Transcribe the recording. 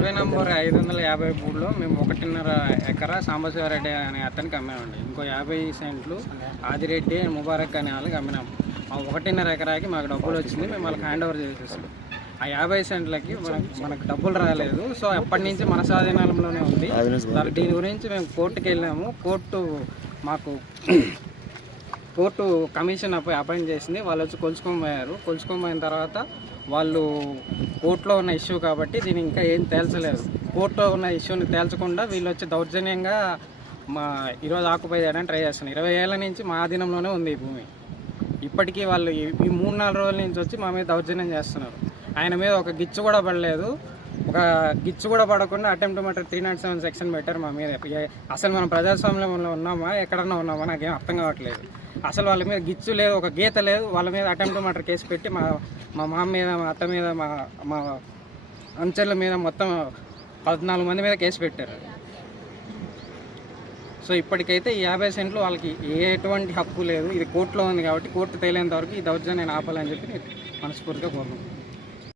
Survey number ఐదు వందల యాభై మూడులో మేము ఒకటిన్నర ఎకరా సాంబశివారెడ్డి అనే అతనికి అమ్మామండి. ఇంకో యాభై సెంట్లు ఆదిరెడ్డి ముబారక్ అనే వాళ్ళకి అమ్మినాం. ఆ ఒకటిన్నర ఎకరాకి మాకు డబ్బులు వచ్చింది మేము వాళ్ళకి హ్యాండ్ ఓవర్ చేసేసాం. ఆ యాభై సెంట్లకి మనకు మనకు డబ్బులు రాలేదు. సో అప్పటి నుంచి మన స్వాధీనంలోనే ఉంది. దీని గురించి మేము కోర్టుకి వెళ్ళాము. కోర్టు మాకు కోర్టు కమిషన్ అప్ప అపాయింట్ చేసింది. వాళ్ళు వచ్చి కొలుచుకొని పోయారు కొలుచుకొని పోయిన తర్వాత వాళ్ళు కోర్టులో ఉన్న ఇష్యూ కాబట్టి దీన్ని ఇంకా ఏం తేల్చలేదు. కోర్టులో ఉన్న ఇష్యూని తేల్చకుండా వీళ్ళు వచ్చి దౌర్జన్యంగా మా ఈరోజు ఆకుపై చేయడానికి ట్రై చేస్తున్నారు. ఇరవై ఏళ్ళ నుంచి మా ఆధీనంలోనే ఉంది ఈ భూమి. ఇప్పటికీ వాళ్ళు ఈ మూడు నాలుగు రోజుల నుంచి వచ్చి మా మీద దౌర్జన్యం చేస్తున్నారు. ఆయన మీద ఒక గిచ్చు కూడా పడలేదు. ఒక గిచ్చు కూడా పడకుండా attempt matar three not seven section పెట్టారు మా మీద. అసలు మనం ప్రజాస్వామ్యంలో ఉన్నామా? ఎక్కడన్నా ఉన్నామా? నాకేం అర్థం కావట్లేదు. అసలు వాళ్ళ మీద గిచ్చు లేదు ఒక గీత లేదు. వాళ్ళ మీద అటెంప్ట్ మటర్ కేసు పెట్టి మా మా మామ మీద మా అత్త మీద మా మా అంచెల మీద మొత్తం పద్నాలుగు మంది మీద కేసు పెట్టారు. సో ఇప్పటికైతే ఈ యాభై సెంట్లు వాళ్ళకి ఎటువంటి హక్కు లేదు. ఇది కోర్టులో ఉంది కాబట్టి కోర్టు తేలేంత వరకు ఈ దౌర్జన్యాన్ని ఆపాలని చెప్పి మనస్ఫూర్తిగా కోరుకుంటున్నాను.